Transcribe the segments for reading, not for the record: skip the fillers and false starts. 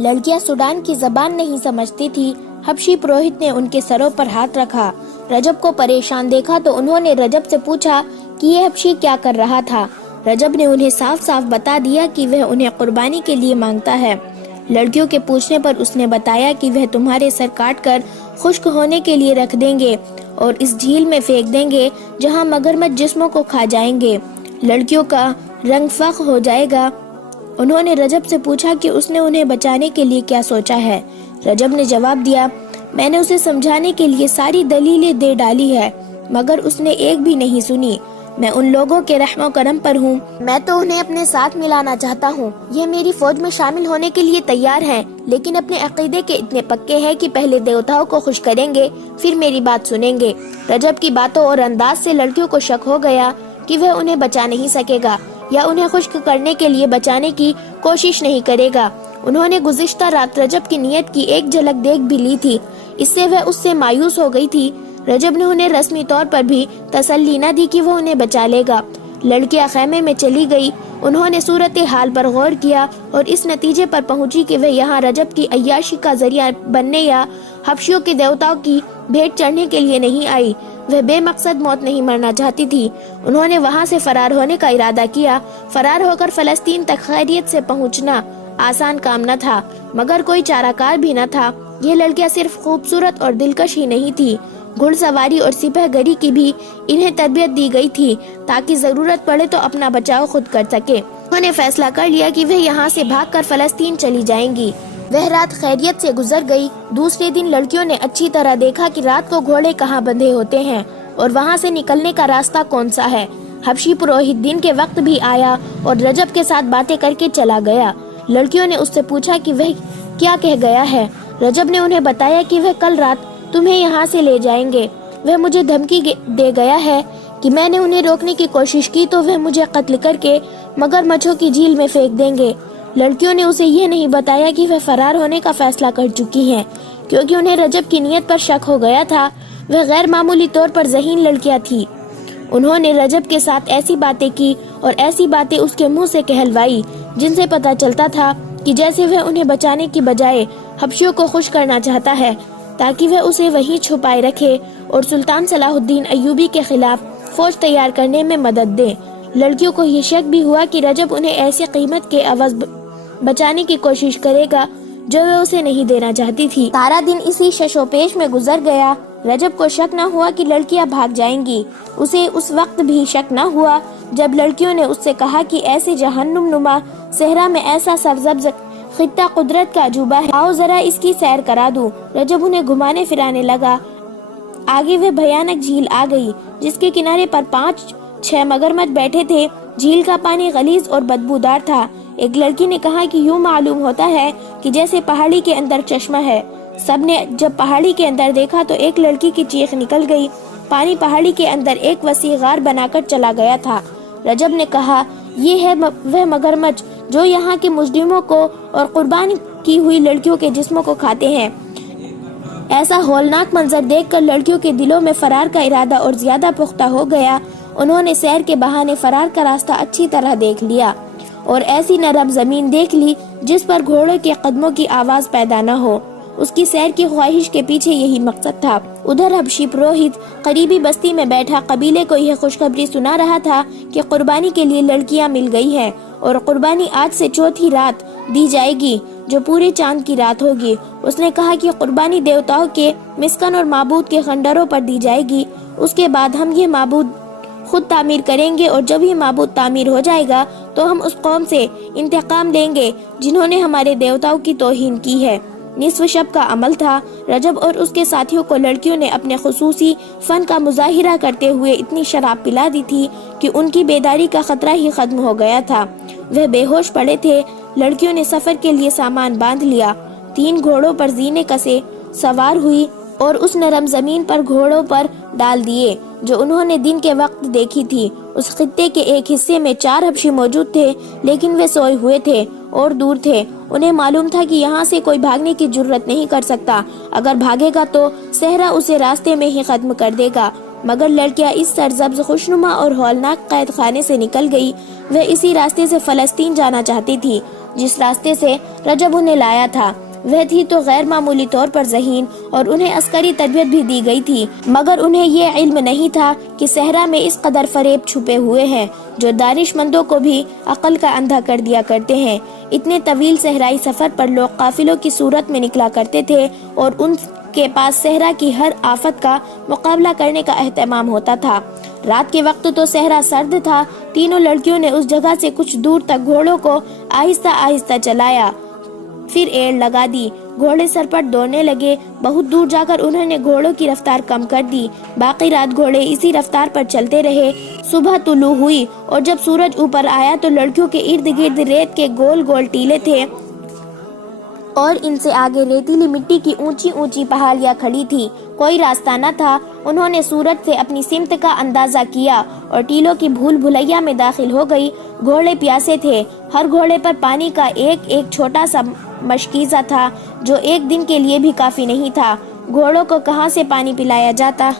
لڑکیاں سوڈان کی زبان نہیں سمجھتی تھی۔ حبشی پروہت نے ان کے سروں پر ہاتھ رکھا۔ رجب کو پریشان دیکھا تو انہوں نے رجب سے پوچھا کہ یہ حبشی کیا کر رہا تھا۔ رجب نے انہیں صاف صاف بتا دیا کہ وہ انہیں قربانی کے لیے مانگتا ہے۔ لڑکیوں کے پوچھنے پر اس نے بتایا کہ وہ تمہارے سر کاٹ کر خشک ہونے کے لیے رکھ دیں گے اور اس جھیل میں پھینک دیں گے جہاں مگرمچھ جسموں کو کھا جائیں گے۔ لڑکیوں کا رنگ فخ ہو جائے گا۔ انہوں نے رجب سے پوچھا کہ اس نے انہیں بچانے کے لیے کیا سوچا ہے۔ رجب نے جواب دیا، میں نے اسے سمجھانے کے لیے ساری دلیلیں دے ڈالی ہے مگر اس نے ایک بھی نہیں سنی۔ میں ان لوگوں کے رحم و کرم پر ہوں، میں تو انہیں اپنے ساتھ ملانا چاہتا ہوں۔ یہ میری فوج میں شامل ہونے کے لیے تیار ہیں لیکن اپنے عقیدے کے اتنے پکے ہیں کہ پہلے دیوتاؤں کو خوش کریں گے پھر میری بات سنیں گے۔ رجب کی باتوں اور انداز سے لڑکیوں کو شک ہو گیا کہ وہ انہیں بچا نہیں سکے گا یا انہیں خشک کرنے کے لیے بچانے کی کوشش نہیں کرے گا۔ انہوں نے گزشتہ رات رجب کی نیت کی ایک جھلک دیکھ بھی لی تھی، اس سے وہ اس سے مایوس ہو گئی تھی۔ رجب نے انہیں رسمی طور پر بھی تسلی نہ دی کہ وہ انہیں بچا لے گا۔ لڑکیاں خیمے میں چلی گئی۔ انہوں نے صورتحال پر غور کیا اور اس نتیجے پر پہنچی کہ وہ یہاں رجب کی عیاشی کا ذریعہ بننے یا حبشیوں کے دیوتاؤں کی بھیٹ چڑھنے کے لیے نہیں آئی۔ وہ بے مقصد موت نہیں مرنا چاہتی تھی۔ انہوں نے وہاں سے فرار ہونے کا ارادہ کیا۔ فرار ہو کر فلسطین تک خیریت سے پہنچنا آسان کام نہ تھا مگر کوئی چارہ کار بھی نہ تھا۔ یہ لڑکیاں صرف خوبصورت اور دلکش ہی نہیں تھی، گھڑ سواری اور سپہ گری کی بھی انہیں تربیت دی گئی تھی تاکہ ضرورت پڑے تو اپنا بچاؤ خود کر سکے۔ انہوں نے فیصلہ کر لیا کہ وہ یہاں سے بھاگ کر فلسطین چلی جائیں گی۔ وہ رات خیریت سے گزر گئی۔ دوسرے دن لڑکیوں نے اچھی طرح دیکھا کہ رات کو گھوڑے کہاں بندھے ہوتے ہیں اور وہاں سے نکلنے کا راستہ کون سا ہے۔ حبشی پروہت دن کے وقت بھی آیا اور رجب کے ساتھ باتیں کر کے چلا گیا۔ لڑکیوں نے اس سے پوچھا کہ وہ کیا کہہ گیا ہے۔ رجب نے انہیں بتایا کہ وہ کل رات تمہیں یہاں سے لے جائیں گے۔ وہ مجھے دھمکی دے گیا ہے کہ میں نے انہیں روکنے کی کوشش کی تو وہ مجھے قتل کر کے مگرمچھوں کی جھیل میں پھینک دیں گے۔ لڑکیوں نے اسے یہ نہیں بتایا کہ وہ فرار ہونے کا فیصلہ کر چکی ہیں کیونکہ انہیں رجب کی نیت پر شک ہو گیا تھا۔ وہ غیر معمولی طور پر ذہین لڑکیاں تھی۔ انہوں نے رجب کے ساتھ ایسی باتیں کی اور ایسی باتیں اس کے منہ سے کہلوائی جن سے پتہ چلتا تھا کہ جیسے وہ انہیں بچانے کی بجائے حبشیوں کو خوش کرنا چاہتا ہے تاکہ وہ اسے وہیں چھپائے رکھے اور سلطان صلاح الدین ایوبی کے خلاف فوج تیار کرنے میں مدد دے۔ لڑکیوں کو یہ شک بھی ہوا کہ رجب انہیں ایسی قیمت کے عوض بچانے کی کوشش کرے گا جو وہ اسے نہیں دینا چاہتی تھی۔ سارا دن اسی ششوپیش میں گزر گیا۔ رجب کو شک نہ ہوا کہ لڑکیاں بھاگ جائیں گی۔ اسے اس وقت بھی شک نہ ہوا جب لڑکیوں نے اس سے کہا کہ ایسے جہنم نما صحرا میں ایسا سرسبز خطہ قدرت کا عجوبہ ہے، آؤ ذرا اس کی سیر کرا دوں۔ رجب انہیں گھمانے پھرانے لگا۔ آگے وہ بھیانک جھیل آ گئی جس کے کنارے پر 5-6 مگرمچھ بیٹھے تھے۔ جھیل کا پانی غلیظ اور بدبودار تھا۔ ایک لڑکی نے کہا کہ یوں معلوم ہوتا ہے کہ جیسے پہاڑی کے اندر چشمہ ہے۔ سب نے جب پہاڑی کے اندر دیکھا تو ایک لڑکی کی چیخ نکل گئی۔ پانی پہاڑی کے اندر ایک وسیع غار بنا کر چلا گیا تھا۔ رجب نے کہا، یہ ہے وہ مگرمچھ جو یہاں کے مجرموں کو اور قربان کی ہوئی لڑکیوں کے جسموں کو کھاتے ہیں۔ ایسا ہولناک منظر دیکھ کر لڑکیوں کے دلوں میں فرار کا ارادہ اور زیادہ پختہ ہو گیا۔ انہوں نے سیر کے بہانے فرار کا راستہ اچھی طرح دیکھ لیا اور ایسی نرم زمین دیکھ لی جس پر گھوڑے کے قدموں کی آواز پیدا نہ ہو۔ اس کی سیر کی خواہش کے پیچھے یہی مقصد تھا۔ ادھر حبشی پروہت قریبی بستی میں بیٹھا قبیلے کو یہ خوشخبری سنا رہا تھا کہ قربانی کے لیے لڑکیاں مل گئی ہیں اور قربانی آج سے چوتھی رات دی جائے گی جو پورے چاند کی رات ہوگی۔ اس نے کہا کہ قربانی دیوتاؤں کے مسکن اور معبود کے خنڈروں پر دی جائے گی۔ اس کے بعد ہم یہ معبود خود تعمیر کریں گے اور جب یہ معبود تعمیر ہو جائے گا تو ہم اس قوم سے انتقام لیں گے جنہوں نے ہمارے دیوتاؤں کی توہین کی ہے۔ نصف شب کا عمل تھا۔ رجب اور اس کے ساتھیوں کو لڑکیوں نے اپنے خصوصی فن کا مظاہرہ کرتے ہوئے اتنی شراب پلا دی تھی کہ ان کی بیداری کا خطرہ ہی ختم ہو گیا تھا۔ وہ بے ہوش پڑے تھے۔ لڑکیوں نے سفر کے لیے سامان باندھ لیا، 3 گھوڑوں پر زینے کسے سوار ہوئی اور اس نرم زمین پر گھوڑوں پر ڈال دیے جو انہوں نے دن کے وقت دیکھی تھی۔ اس خطے کے ایک حصے میں 4 حبشی موجود تھے لیکن وہ سوئے ہوئے تھے اور دور تھے۔ انہیں معلوم تھا کہ یہاں سے کوئی بھاگنے کی جرت نہیں کر سکتا، اگر بھاگے گا تو صحرا اسے راستے میں ہی ختم کر دے گا۔ مگر لڑکیاں اس سرسبز خوشنما اور ہولناک قید خانے سے نکل گئی۔ وہ اسی راستے سے فلسطین جانا چاہتی تھی۔ جس راستے سے رجب انہیں لایا تھا وہ تھی تو غیر معمولی طور پر ذہین اور انہیں عسکری تربیت بھی دی گئی تھی، مگر انہیں یہ علم نہیں تھا کہ صحرا میں اس قدر فریب چھپے ہوئے ہیں جو دانش مندوں کو بھی عقل کا اندھا کر دیا کرتے ہیں۔ اتنے طویل صحرائی سفر پر لوگ قافلوں کی صورت میں نکلا کرتے تھے اور ان کے پاس صحرا کی ہر آفت کا مقابلہ کرنے کا اہتمام ہوتا تھا۔ رات کے وقت تو صحرا سرد تھا۔ تینوں لڑکیوں نے اس جگہ سے کچھ دور تک گھوڑوں کو آہستہ آہستہ چلایا، پھر ایڑ لگا دی۔ گھوڑے سرپٹ دوڑنے لگے۔ بہت دور جا کر انہوں نے گھوڑوں کی رفتار کم کر دی۔ باقی رات گھوڑے اسی رفتار پر چلتے رہے۔ صبح طلوع ہوئی اور جب سورج اوپر آیا تو لڑکیوں کے ارد گرد ریت کے گول گول ٹیلے تھے اور ان سے آگے ریتیلی مٹی کی اونچی اونچی پہاڑیاں کھڑی تھی۔ کوئی راستہ نہ تھا۔ انہوں نے سورج سے اپنی سمت کا اندازہ کیا اور ٹیلوں کی بھول بھلیا میں داخل ہو گئی۔ گھوڑے پیاسے تھے۔ ہر گھوڑے پر پانی کا ایک ایک چھوٹا سا مشکیزہ تھا جو ایک دن کے لیے بھی کافی نہیں تھا۔ گھوڑوں کو کہاں سے پانی پلایا جاتا؟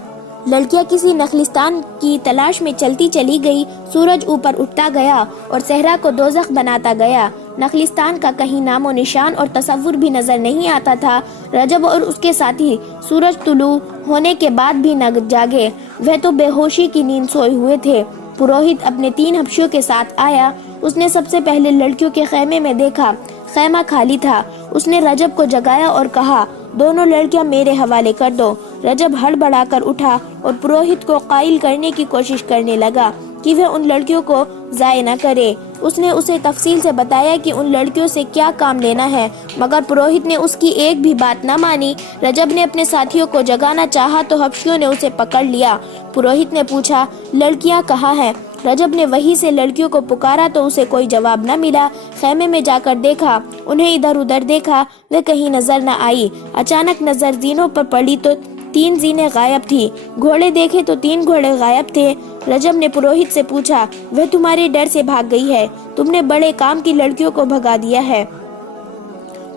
لڑکیاں کسی نخلستان کی تلاش میں چلتی چلی گئی۔ سورج اوپر اٹھتا گیا اور صحرا کو دوزخ بناتا گیا۔ نخلستان کا کہیں نام و نشان اور تصور بھی نظر نہیں آتا تھا۔ رجب اور اس کے ساتھی سورج طلوع ہونے کے بعد بھی نہ جاگے، وہ تو بے ہوشی کی نیند سوئے ہوئے تھے۔ پروہت اپنے 3 حبشیوں کے ساتھ آیا۔ اس نے سب سے پہلے لڑکیوں کے خیمے میں دیکھا۔ خیمہ خالی تھا۔ اس نے رجب کو جگایا اور کہا، دونوں لڑکیاں میرے حوالے کر دو۔ رجب ہڑبڑا کر اٹھا اور پروہت کو قائل کرنے کی کوشش کرنے لگا کہ وہ ان لڑکیوں کو ضائع نہ کرے۔ اس نے اسے تفصیل سے بتایا کہ ان لڑکیوں سے کیا کام لینا ہے، مگر پروہت نے اس کی ایک بھی بات نہ مانی۔ رجب نے اپنے ساتھیوں کو جگانا چاہا تو حبشیوں نے اسے پکڑ لیا۔ پروہت نے پوچھا، لڑکیاں کہاں ہیں؟ رجب نے وہیں سے لڑکیوں کو پکارا تو اسے کوئی جواب نہ ملا۔ خیمے میں جا کر دیکھا، انہیں ادھر ادھر دیکھا، وہ کہیں نظر نہ آئی۔ اچانک نظر زینوں پر پڑی تو 3 زینیں غائب تھی۔ گھوڑے دیکھے تو 3 گھوڑے غائب تھے۔ رجب نے پروہت سے پوچھا، وہ تمہارے ڈر سے بھاگ گئی ہے، تم نے بڑے کام کی لڑکیوں کو بھگا دیا ہے۔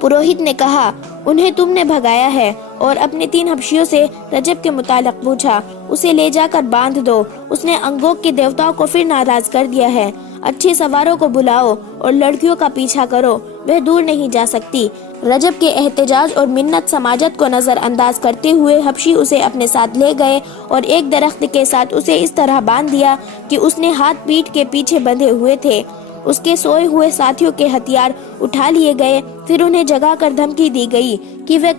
پروہت نے کہا، انہیں تم نے بھگایا ہے، اور اپنے 3 حبشیوں سے رجب کے متعلق پوچھا۔ اسے لے جا کر باندھ دو، اس نے انگوک کے دیوتاؤں کو پھر ناراض کر دیا ہے۔ اچھے سواروں کو بلاؤ اور لڑکیوں کا پیچھا کرو، وہ دور نہیں جا سکتی۔ رجب کے احتجاج اور منت سماجت کو نظر انداز کرتے ہوئے حبشی اسے اپنے ساتھ لے گئے اور ایک درخت کے ساتھ اسے اس طرح باندھ دیا کہ اس نے ہاتھ پیٹھ کے پیچھے بندھے ہوئے تھے۔ اس کے سوئے ہوئے ساتھیوں کے ہتھیار اٹھا لیے گئے، پھر انہیں جگا کر دھمکی دی گئی کہ وہ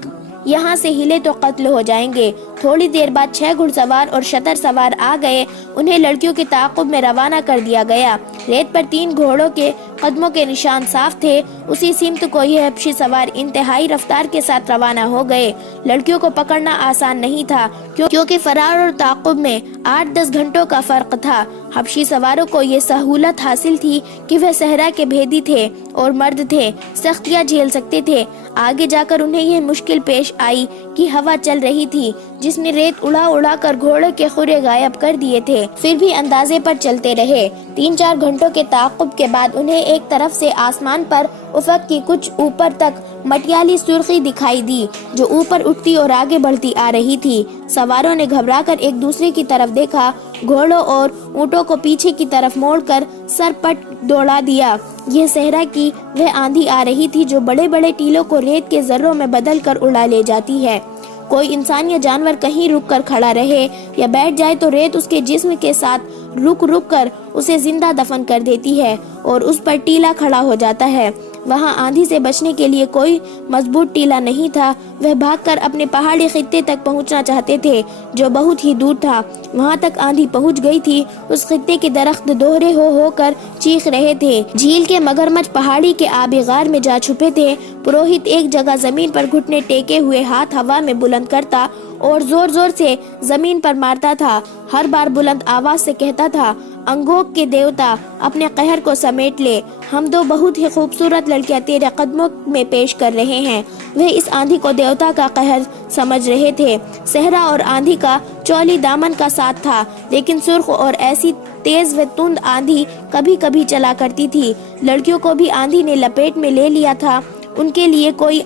یہاں سے ہلے تو قتل ہو جائیں گے۔ تھوڑی دیر بعد 6 گھڑ سوار اور شتر سوار آ گئے، انہیں لڑکیوں کے تعاقب میں روانہ کر دیا گیا۔ ریت پر 3 گھوڑوں کے قدموں کے نشان صاف تھے۔ اسی سمت کو یہ حبشی سوار انتہائی رفتار کے ساتھ روانہ ہو گئے۔ لڑکیوں کو پکڑنا آسان نہیں تھا کیونکہ فرار اور تعاقب میں 8-10 گھنٹوں کا فرق تھا۔ حبشی سواروں کو یہ سہولت حاصل تھی کہ وہ صحرا کے بھیدی تھے اور مرد تھے، سختیاں جھیل سکتے تھے۔ آگے جا کر انہیں یہ مشکل پیش آئی کہ ہوا چل رہی تھی جس نے ریت اڑا اڑا کر گھوڑے کے خرے غائب کر دیے تھے، پھر بھی اندازے پر چلتے رہے۔ 3-4 گھنٹوں کے تعاقب کے بعد انہیں ایک طرف سے آسمان پر افق کی کچھ اوپر تک مٹیالی سرخی دکھائی دی جو اوپر اٹھتی اور آگے بڑھتی آ رہی تھی۔ سواروں نے گھبرا کر ایک دوسرے کی طرف دیکھا، گھوڑوں اور اونٹوں کو پیچھے کی طرف موڑ کر سر پٹ دوڑا دیا۔ یہ صحرا کی وہ آندھی آ رہی تھی جو بڑے بڑے ٹیلوں کو ریت کے ذروں میں بدل کر اڑا لے جاتی ہے۔ کوئی انسان یا جانور کہیں رک کر کھڑا رہے یا بیٹھ جائے تو ریت اس کے جسم کے ساتھ رک رک کر اسے زندہ دفن کر دیتی ہے اور اس پر ٹیلا کھڑا ہو جاتا ہے۔ وہاں آندھی سے بچنے کے لیے کوئی مضبوط ٹیلا نہیں تھا۔ وہ بھاگ کر اپنے پہاڑی خطے تک پہنچنا چاہتے تھے جو بہت ہی دور تھا۔ وہاں تک آندھی پہنچ گئی تھی۔ اس خطے کے درخت دوہرے ہو کر چیخ رہے تھے۔ جھیل کے مگرمچھ پہاڑی کے آبی غار میں جا چھپے تھے۔ پروہت ایک جگہ زمین پر گھٹنے ٹیکے ہوئے ہاتھ ہوا میں بلند کرتا اور زور زور سے زمین پر مارتا تھا۔ ہر بار بلند آواز سے کہتا تھا، انگوک کے دیوتا اپنے قہر کو سمیٹ لے، ہم 2 بہت ہی خوبصورت لڑکیاں تیرے قدموں میں پیش کر رہے ہیں۔ وہ اس آندھی کو دیوتا کا قہر سمجھ رہے تھے۔ صحرا اور آندھی کا چولی دامن کا ساتھ تھا، لیکن سرخ اور ایسی تیز و تند آندھی کبھی کبھی چلا کرتی تھی۔ لڑکیوں کو بھی آندھی نے لپیٹ میں لے لیا تھا۔ ان کے لیے کوئی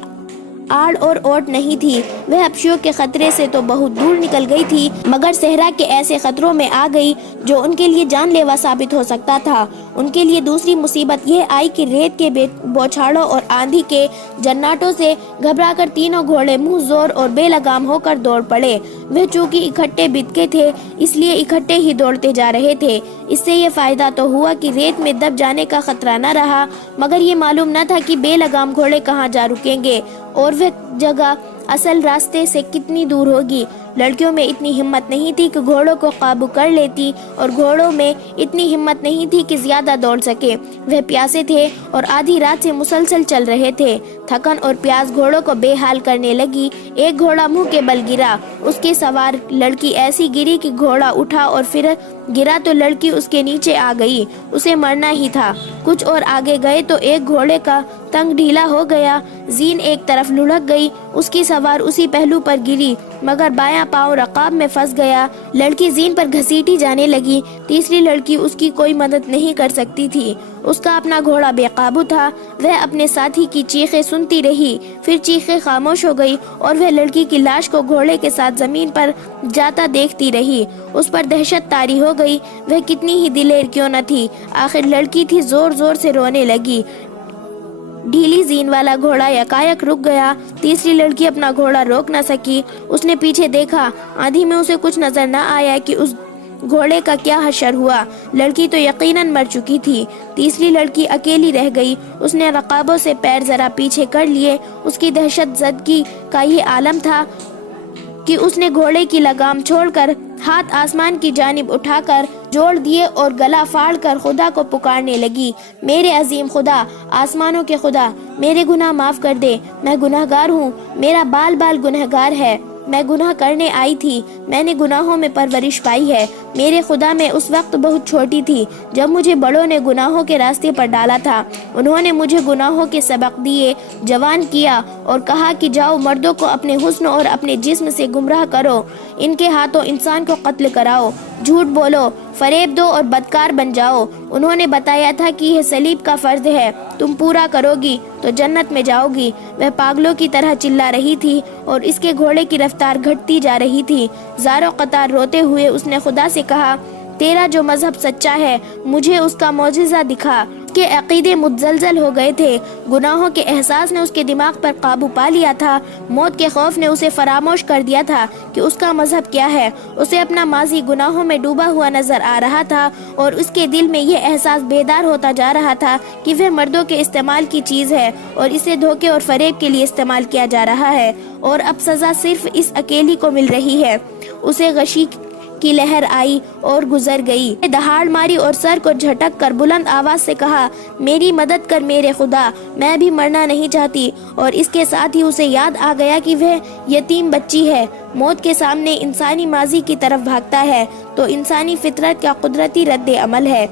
آڑ اور اوٹ نہیں تھی۔ وہ حبشیوں کے خطرے سے تو بہت دور نکل گئی تھی، مگر صحرا کے ایسے خطروں میں آ گئی جو ان کے لیے جان لیوا ثابت ہو سکتا تھا۔ ان کے لیے دوسری مصیبت یہ آئی کہ ریت کے بوچھاڑوں اور آندھی کے جناٹوں سے گھبرا کر تینوں گھوڑے منہ زور اور بے لگام ہو کر دوڑ پڑے۔ وہ چونکہ اکٹھے بتکے تھے اس لیے اکٹھے ہی دوڑتے جا رہے تھے۔ اس سے یہ فائدہ تو ہوا کہ ریت میں دب جانے کا خطرہ نہ رہا، مگر یہ معلوم نہ تھا کہ بے لگام گھوڑے کہاں جا رکیں گے اور وہ جگہ اصل راستے سے کتنی دور ہوگی۔ لڑکیوں میں اتنی ہمت نہیں تھی کہ گھوڑوں کو قابو کر لیتی اور گھوڑوں میں اتنی ہمت نہیں تھی کہ زیادہ دوڑ سکے۔ وہ پیاسے تھے اور آدھی رات سے مسلسل چل رہے تھے۔ تھکن اور پیاس گھوڑوں کو بے حال کرنے لگی۔ ایک گھوڑا منہ کے بل گرا، اس کے سوار لڑکی ایسی گری کہ گھوڑا اٹھا اور پھر گرا تو لڑکی اس کے نیچے آ گئی، اسے مرنا ہی تھا۔ کچھ اور آگے گئے تو ایک گھوڑے کا ٹنگ ڈھیلا ہو گیا، زین ایک طرف لڑک گئی، اس کی سوار اسی پہلو پر گری مگر بایاں پاؤں رقاب میں پھنس گیا۔ لڑکی زین پر گھسیٹی جانے لگی۔ تیسری لڑکی اس کی کوئی مدد نہیں کر سکتی تھی، اس کا اپنا گھوڑا بے قابو تھا۔ وہ اپنے ساتھی کی چیخیں سنتی رہی، پھر چیخیں خاموش ہو گئی اور وہ لڑکی کی لاش کو گھوڑے کے ساتھ زمین پر جاتا دیکھتی رہی۔ اس پر دہشت طاری ہو گئی، وہ کتنی ہی دلیر کیوں نہ تھی، آخر لڑکی تھی، زور زور سے رونے لگی۔ ڈھیلی زین والا گھوڑا یکایک رک گیا۔ تیسری لڑکی اپنا گھوڑا روک نہ سکی، اس نے پیچھے دیکھا، آندھی میں اسے کچھ نظر نہ آیا کہ اس گھوڑے کا کیا حشر ہوا۔ لڑکی تو یقیناً مر چکی تھی۔ تیسری لڑکی اکیلی رہ گئی، اس نے رقابوں سے پیر ذرا پیچھے کر لیے۔ اس کی دہشت زدگی کا یہ عالم تھا کہ اس نے گھوڑے کی لگام چھوڑ کر ہاتھ آسمان کی جانب اٹھا کر جوڑ دیے اور گلا پھاڑ کر خدا کو پکارنے لگی، میرے عظیم خدا، آسمانوں کے خدا، میرے گناہ معاف کر دے، میں گناہگار ہوں، میرا بال بال گنہگار ہے، میں گناہ کرنے آئی تھی، میں نے گناہوں میں پرورش پائی ہے۔ میرے خدا، میں اس وقت بہت چھوٹی تھی جب مجھے بڑوں نے گناہوں کے راستے پر ڈالا تھا، انہوں نے مجھے گناہوں کے سبق دیے، جوان کیا اور کہا کہ جاؤ مردوں کو اپنے حسن اور اپنے جسم سے گمراہ کرو، ان کے ہاتھوں انسان کو قتل کراؤ، جھوٹ بولو، فریب دو اور بدکار بن جاؤ۔ انہوں نے بتایا تھا کہ یہ صلیب کا فرض ہے، تم پورا کرو گی تو جنت میں جاؤ گی۔ وہ پاگلوں کی طرح چلا رہی تھی اور اس کے گھوڑے کی رفتار گھٹتی جا رہی تھی۔ زاروں قطار روتے ہوئے اس نے خدا سے کہا، تیرا جو مذہب سچا ہے مجھے اس کا معجزہ دکھا۔ اس کے عقیدے متزلزل ہو گئے تھے، گناہوں کے احساس نے اس کے دماغ پر قابو پا لیا تھا، موت کے خوف نے اسے فراموش کر دیا تھا کہ اس کا مذہب کیا ہے۔ اسے اپنا ماضی گناہوں میں ڈوبا ہوا نظر آ رہا تھا اور اس کے دل میں یہ احساس بیدار ہوتا جا رہا تھا کہ وہ مردوں کے استعمال کی چیز ہے اور اسے دھوکے اور فریب کے لیے استعمال کیا جا رہا ہے، اور اب سزا صرف اس اکیلی کو مل رہی ہے۔ اسے غشی کی لہر آئی اور گزر گئی، دہاڑ ماری اور سر کو جھٹک کر بلند آواز سے کہا، میری مدد کر میرے خدا، میں بھی مرنا نہیں چاہتی۔ اور اس کے ساتھ ہی اسے یاد آ گیا کہ وہ یتیم بچی ہے۔ موت کے سامنے انسانی ماضی کی طرف بھاگتا ہے تو انسانی فطرت کا قدرتی رد عمل ہے۔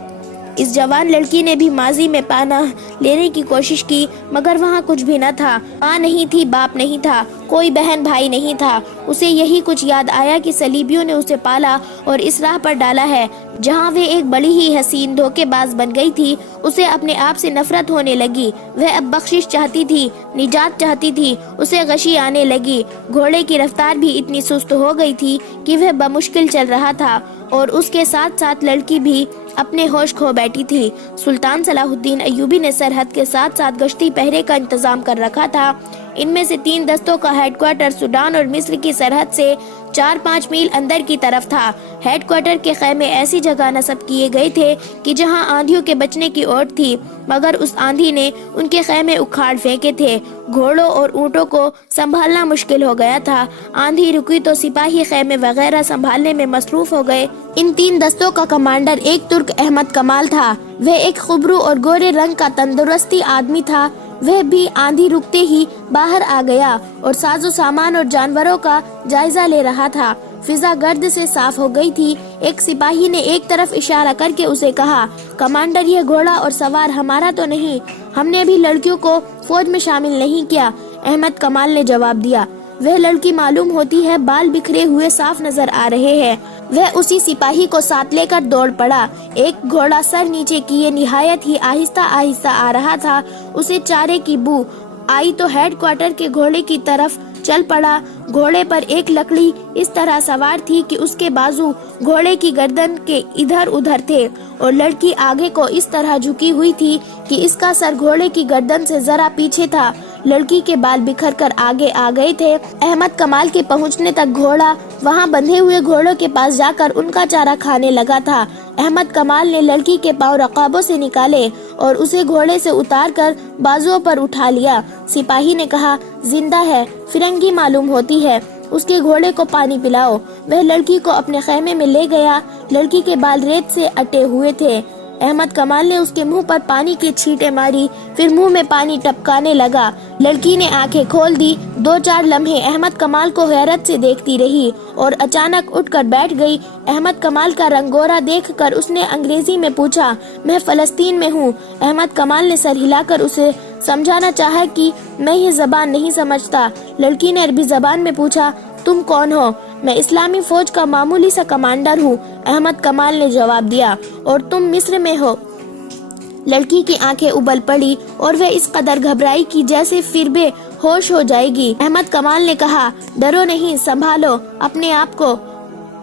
اس جوان لڑکی نے بھی ماضی میں پناہ لینے کی کوشش کی مگر وہاں کچھ بھی نہ تھا، ماں نہیں تھی، باپ نہیں تھا، کوئی بہن بھائی نہیں تھا۔ اسے یہی کچھ یاد آیا کہ صلیبیوں نے اسے پالا اور اس راہ پر ڈالا ہے جہاں وہ ایک بڑی ہی حسین دھوکے باز بن گئی تھی۔ اسے اپنے آپ سے نفرت ہونے لگی، وہ اب بخشش چاہتی تھی، نجات چاہتی تھی۔ اسے غشی آنے لگی، گھوڑے کی رفتار بھی اتنی سست ہو گئی تھی کہ وہ بمشکل چل رہا تھا اور اس کے ساتھ ساتھ لڑکی بھی اپنے ہوش کھو بیٹھی تھی۔ سلطان صلاح الدین ایوبی نے سرحد کے ساتھ ساتھ گشتی پہرے کا انتظام کر رکھا تھا۔ ان میں سے 3 دستوں کا ہیڈ کوارٹر سوڈان اور مصر کی سرحد سے 4-5 میل اندر کی طرف تھا۔ ہیڈ کوارٹر کے خیمے ایسی جگہ نصب کیے گئے تھے کہ جہاں آندھیوں کے بچنے کی اوٹ تھی، مگر اس آندھی نے ان کے خیمے اکھاڑ پھینکے تھے۔ گھوڑوں اور اونٹوں کو سنبھالنا مشکل ہو گیا تھا۔ آندھی رکی تو سپاہی خیمے وغیرہ سنبھالنے میں مصروف ہو گئے۔ ان 3 دستوں کا کمانڈر ایک ترک احمد کمال تھا۔ وہ ایک خبرو اور گورے رنگ کا تندرستی آدمی تھا۔ وہ بھی آندھی رکتے ہی باہر آ گیا اور ساز و سامان اور جانوروں کا جائزہ لے رہا تھا۔ فضا گرد سے صاف ہو گئی تھی۔ ایک سپاہی نے ایک طرف اشارہ کر کے اسے کہا، کمانڈر، یہ گھوڑا اور سوار ہمارا تو نہیں، ہم نے ابھی لڑکیوں کو فوج میں شامل نہیں کیا۔ احمد کمال نے جواب دیا، وہ لڑکی معلوم ہوتی ہے، بال بکھرے ہوئے صاف نظر آ رہے ہیں۔ وہ اسی سپاہی کو ساتھ لے کر دوڑ پڑا۔ ایک گھوڑا سر نیچے کیے نہایت ہی آہستہ آہستہ آ رہا تھا۔ اسے چارے کی بو آئی تو ہیڈ کوارٹر کے گھوڑے کی طرف چل پڑا۔ گھوڑے پر ایک لکڑی اس طرح سوار تھی کہ اس کے بازو گھوڑے کی گردن کے ادھر ادھر تھے اور لڑکی آگے کو اس طرح جھکی ہوئی تھی کہ اس کا سر گھوڑے کی گردن سے ذرا پیچھے تھا۔ لڑکی کے بال بکھر کر آگے آ گئے تھے۔ احمد کمال کے پہنچنے تک گھوڑا وہاں بندھے ہوئے گھوڑوں کے پاس جا کر ان کا چارہ کھانے لگا تھا۔ احمد کمال نے لڑکی کے پاؤں رقابوں سے نکالے اور اسے گھوڑے سے اتار کر بازوؤں پر اٹھا لیا۔ سپاہی نے کہا، زندہ ہے، فرنگی معلوم ہوتی ہے، اس کے گھوڑے کو پانی پلاؤ۔ وہ لڑکی کو اپنے خیمے میں لے گیا۔ لڑکی کے بال ریت سے اٹے ہوئے تھے۔ احمد کمال نے اس کے منہ پر پانی کی چھینٹیں ماری، پھر منہ میں پانی ٹپکانے لگا۔ لڑکی نے آنکھیں کھول دی۔ 2-4 لمحے احمد کمال کو حیرت سے دیکھتی رہی اور اچانک اٹھ کر بیٹھ گئی۔ احمد کمال کا رنگ گورا دیکھ کر اس نے انگریزی میں پوچھا، میں فلسطین میں ہوں۔ احمد کمال نے سر ہلا کر اسے سمجھانا چاہا کہ میں یہ زبان نہیں سمجھتا۔ لڑکی نے عربی زبان میں پوچھا، تم کون ہو؟ میں اسلامی فوج کا معمولی سا کمانڈر ہوں، احمد کمال نے جواب دیا۔ اور تم مصر میں ہو؟ لڑکی کی آنکھیں ابل پڑی اور وہ اس قدر گھبرائی کہ جیسے پھر بے ہوش ہو جائے گی۔ احمد کمال نے کہا، ڈرو نہیں، سنبھالو اپنے آپ کو۔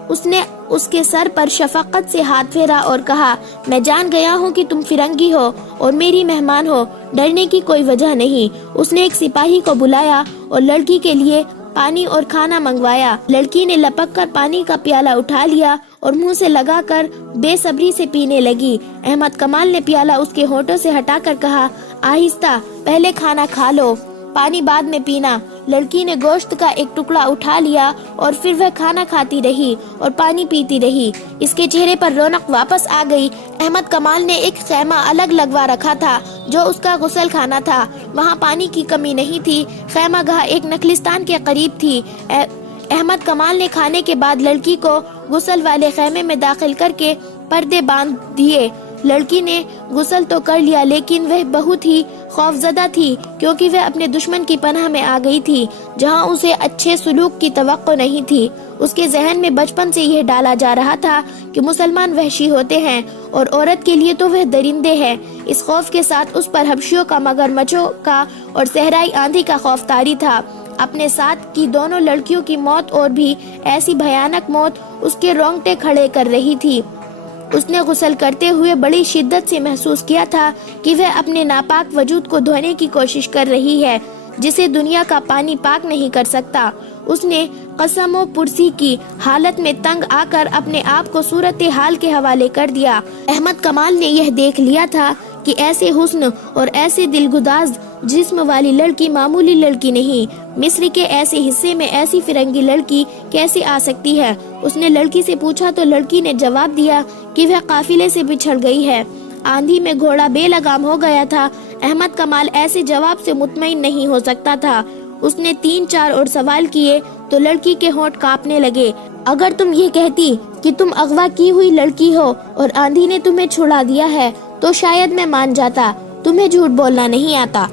اس نے اس کے سر پر شفقت سے ہاتھ پھیرا اور کہا، میں جان گیا ہوں کہ تم فرنگی ہو اور میری مہمان ہو، ڈرنے کی کوئی وجہ نہیں۔ اس نے ایک سپاہی کو بلایا اور لڑکی کے لیے پانی اور کھانا منگوایا۔ لڑکی نے لپک کر پانی کا پیالہ اٹھا لیا اور منہ سے لگا کر بے صبری سے پینے لگی۔ احمد کمال نے پیالہ اس کے ہونٹوں سے ہٹا کر کہا، آہستہ، پہلے کھانا کھا لو، پانی بعد میں پینا۔ لڑکی نے گوشت کا ایک ٹکڑا اٹھا لیا اور پھر وہ کھانا کھاتی رہی اور پانی پیتی رہی۔ اس کے چہرے پر رونق واپس آ گئی۔ احمد کمال نے ایک خیمہ الگ لگوا رکھا تھا جو اس کا غسل خانہ تھا۔ وہاں پانی کی کمی نہیں تھی۔ خیمہ گاہ ایک نخلستان کے قریب تھی۔ احمد کمال نے کھانے کے بعد لڑکی کو غسل والے خیمے میں داخل کر کے پردے باندھ دیے۔ لڑکی نے غسل تو کر لیا لیکن وہ بہت ہی خوفزدہ تھی کیونکہ وہ اپنے دشمن کی پناہ میں آ گئی تھی جہاں اسے اچھے سلوک کی توقع نہیں تھی۔ اس کے ذہن میں بچپن سے یہ ڈالا جا رہا تھا کہ مسلمان وحشی ہوتے ہیں اور عورت کے لیے تو وہ درندے ہیں۔ اس خوف کے ساتھ اس پر حبشیوں کا، مگرمچھوں کا اور صحرائی آندھی کا خوف طاری تھا۔ اپنے ساتھ کی دونوں لڑکیوں کی موت اور بھی ایسی بھیانک موت اس کے رونگٹے کھڑے کر رہی تھی۔ اس نے غسل کرتے ہوئے بڑی شدت سے محسوس کیا تھا کہ وہ اپنے ناپاک وجود کو دھونے کی کوشش کر رہی ہے جسے دنیا کا پانی پاک نہیں کر سکتا۔ اس نے قسم و پرسی کی حالت میں تنگ آ کر اپنے آپ کو صورتحال کے حوالے کر دیا۔ احمد کمال نے یہ دیکھ لیا تھا کہ ایسے حسن اور ایسے دلگداز جسم والی لڑکی معمولی لڑکی نہیں۔ مصر کے ایسے حصے میں ایسی فرنگی لڑکی کیسے آ سکتی ہے؟ اس نے لڑکی سے پوچھا تو لڑکی نے جواب دیا کہ وہ قافلے سے بچھڑ گئی ہے، آندھی میں گھوڑا بے لگام ہو گیا تھا۔ احمد کمال ایسے جواب سے مطمئن نہیں ہو سکتا تھا۔ اس نے 3-4 اور سوال کیے تو لڑکی کے ہونٹ کانپنے لگے۔ اگر تم یہ کہتی کہ تم اغوا کی ہوئی لڑکی ہو اور آندھی نے تمہیں چھڑا دیا ہے تو شاید میں مان جاتا۔ تمہیں جھوٹ بولنا نہیں آتا۔